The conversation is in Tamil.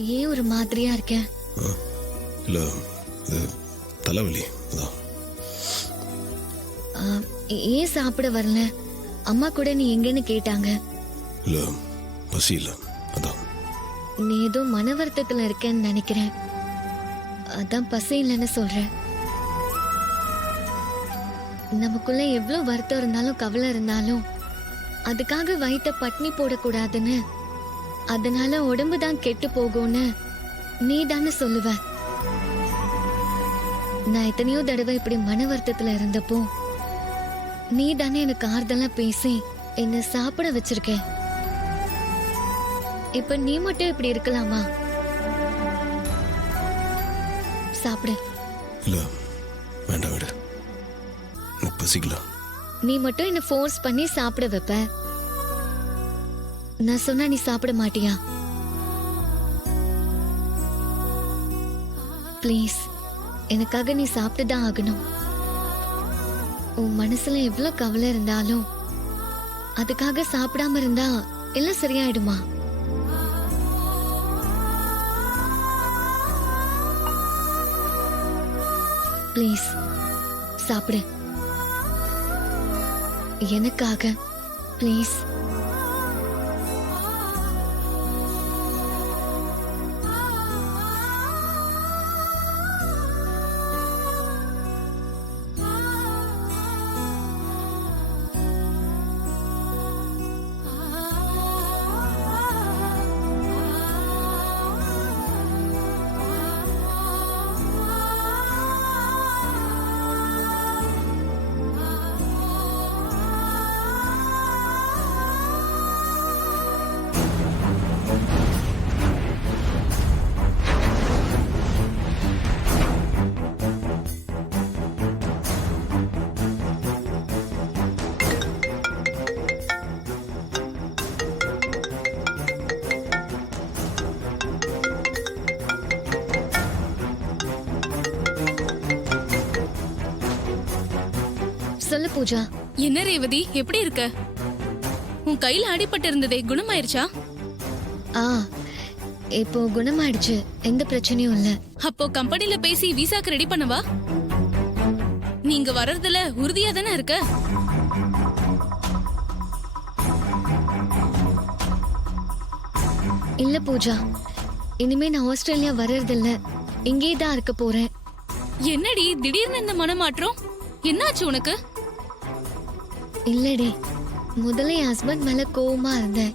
ஏன் ஒரு மாதிரியா இருக்க? இல்ல தலைவலி அதான். ஏன் சாப்பிட வரல? அம்மா கூட நீ எங்கன்னு கேட்டாங்க. இல்ல பசி இல்ல அதான். நீ ஏதோ மன வருத்தத்துல இருக்கேன்னு நினைக்கிறேன். அதான் பசி இல்லைன்னு சொல்றேன். நமக்குள்ள எவ்வளவு வருத்தம் இருந்தாலும் கவலை இருந்தாலும் அதுக்காக வயித்த பட்னி போடக்கூடாதுன்னு, அதனால உடம்பு தான் கெட்டு போகும்னு நீ தானே சொல்லுவ. நான் எத்தனையோ தடவை இப்படி மன வருத்தத்துல இருந்தப்போ நீ தானே எனக்கு ஆறுதலா பேசி என்ன சாப்பிட வச்சிருக்க. இப்ப நீ மட்டும் இப்படி இருக்கலாமா? சாப்பிடு. இல்ல வேண்டாம் விடு, எனக்கு பசிக்கல. நீ மட்டும் என்ன ஃபோர்ஸ் பண்ணி சாப்பிட வைப்ப. நான் சொன்னா நீ சாப்பிட மாட்டியா? ப்ளீஸ், எனக்காக நீ சாப்பிட்டுதான் ஆகணும். உன் மனசுல எவ்வளவு கவலை இருந்தாலும் அதுக்காக சாப்பிடாம இருந்தா எல்லாம் சரியாயிடுமா? ப்ளீஸ் சாப்பிடு, எனக்காக ப்ளீஸ். சொல்லு பூஜா. என்ன ரேவதி, எப்படி இருக்க? உன் கையில அடிபட்டு இருந்ததே குணமாயிருச்சா? இப்போ குணமாயிடுச்சு, எந்த பிரச்சனையும் இல்ல. அப்போ கம்பெனில பேசி விசாக்கு ரெடி பண்ணவா? நீங்க வர்றதுல உறுதியா தானே இருக்க? இல்ல பூஜா, இனிமே நான் ஆஸ்திரேலியா வர்றதில்ல, இங்கே தான் இருக்க போறேன். என்னடி திடீர்னு இந்த மனமாற்றம்? என்னாச்சு உனக்கு? இல்லடி, முதல்ல என் ஹஸ்பண்ட் மேல கோவமா இருந்தேன்.